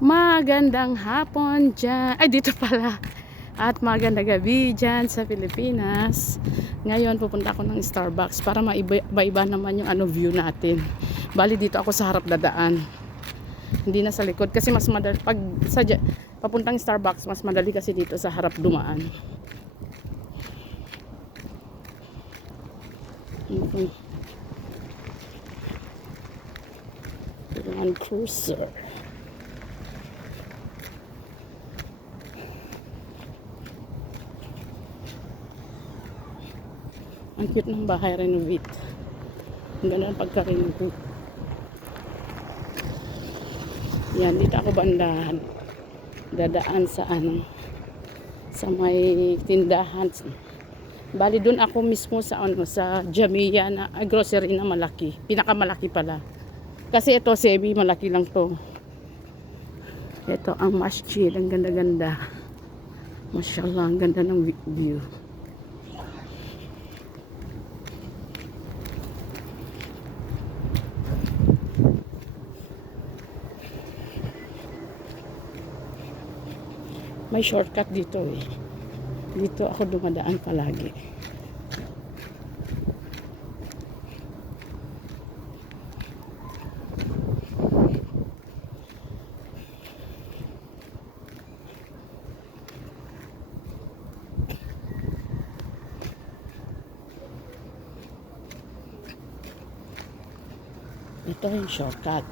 Magandang hapon dyan. Ay, dito pala. At magandang gabi dyan sa Pilipinas. Ngayon, pupunta ako ng Starbucks para maiba-iba naman yung view natin. Bali, dito ako sa harap dadaan. Hindi na sa likod. Kasi mas madali. Pag papuntang Starbucks, mas madali kasi dito sa harap dumaan. Land Cruiser. Ang cute ng bahay, renovate. Ang ganda ng pagka-renovate. Yan, dito ako bandahan. Dadaan sa sa may tindahan. Bali doon ako mismo sa sa Jamia na grocery na malaki. Pinakamalaki pala. Kasi ito semi malaki lang to. Ito ang masjid, ang ganda-ganda. Mashallah, ang ganda ng view. May shortcut dito eh. Dito ako dumadaan palagi. Ito yung shortcut.